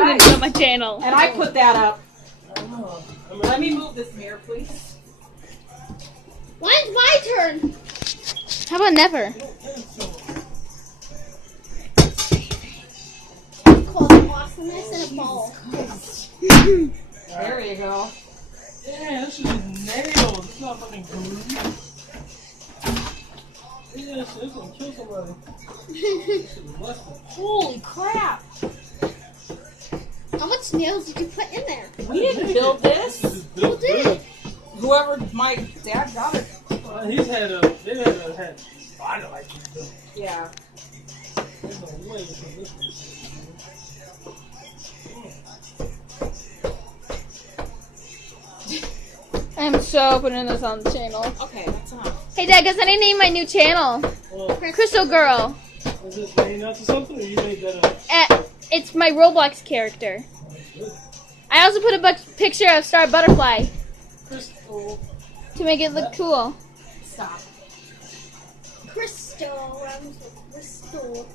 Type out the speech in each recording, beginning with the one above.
right. on my channel. And I put that up. Oh, Let me move this mirror, please. When's my turn? How about never? Called awesomeness in a ball. There you go. yeah, this is nailed. It's not fucking glue. Yeah, this gonna kill somebody. Holy crap. How much nails did you put in there? We didn't build this. Who did? Whoever my dad got it. They've had a body like this built. Yeah. There's no way this is I'm so putting this on the channel. Okay, that's enough. Hey Dad, guess I name my new channel. Well, Crystal Girl. is it named after something or you made that up? It's my Roblox character. I also put a picture of Star Butterfly Crystal. to make it look cool. Stop. Crystal. Rhymes with crystal.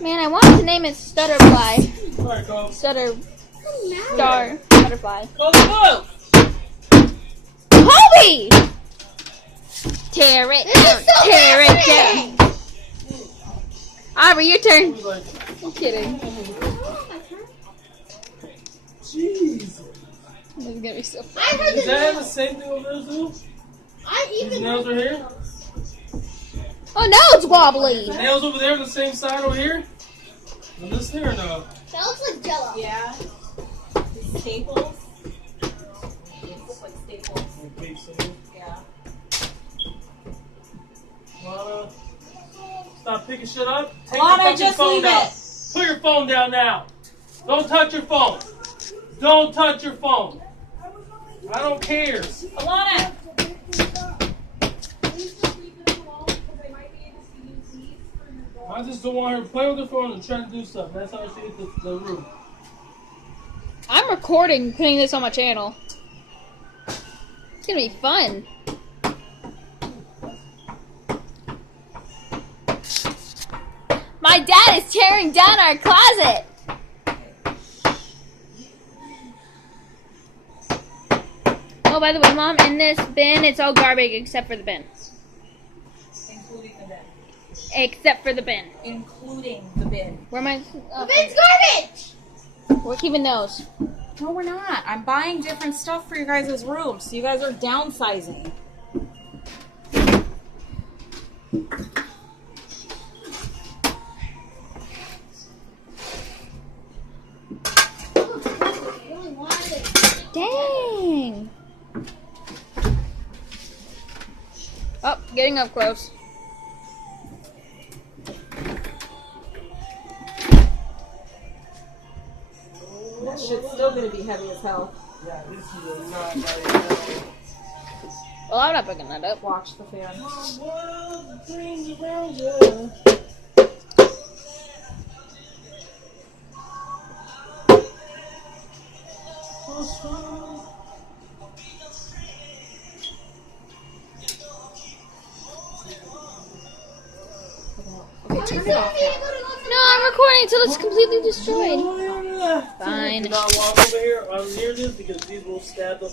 Man, I wanted to name it Stutterfly. Alright, go. Stutter Doesn't matter. Star Butterfly. Go, go! Hobie! Tear it This is down, so tear it fascinating. down. Aubrey, your turn. Like, I'm kidding. jeez. This is gonna be so fun. I heard Does the that have the nails. same thing over there too? I These even nails are here? Oh, now it's wobbly. The nails over there on the same side over here? On this here or no? That looks like Jello. Yeah. These staples. They look like staples. Okay, so Yeah. Lana, stop picking shit up. Take Lana, your fucking just phone leave down. it. Put your phone down now. Don't touch your phone. Don't touch your phone. I don't care. Alana! I just don't want her to play with her phone and try to do stuff. That's how she hit the room. I'm recording, putting this on my channel. It's gonna be fun. My dad is tearing down our closet. Oh, by the way, Mom, in this bin, it's all garbage except for the bin. Including the bin. Except for the bin. Including the bin. Where am I? The bin's garbage! We're keeping those. No, we're not. I'm buying different stuff for you guys' rooms, so you guys are downsizing. I really wanted it. Dang. Oh, getting up close. That shit's still gonna be heavy as hell. Yeah, this is not right. Well, I'm not picking that up. Watch the fan. World dreams around you. Okay, turn it off now. No, I'm recording until it's completely destroyed. Fine. Do not walk over here near this because these will stab the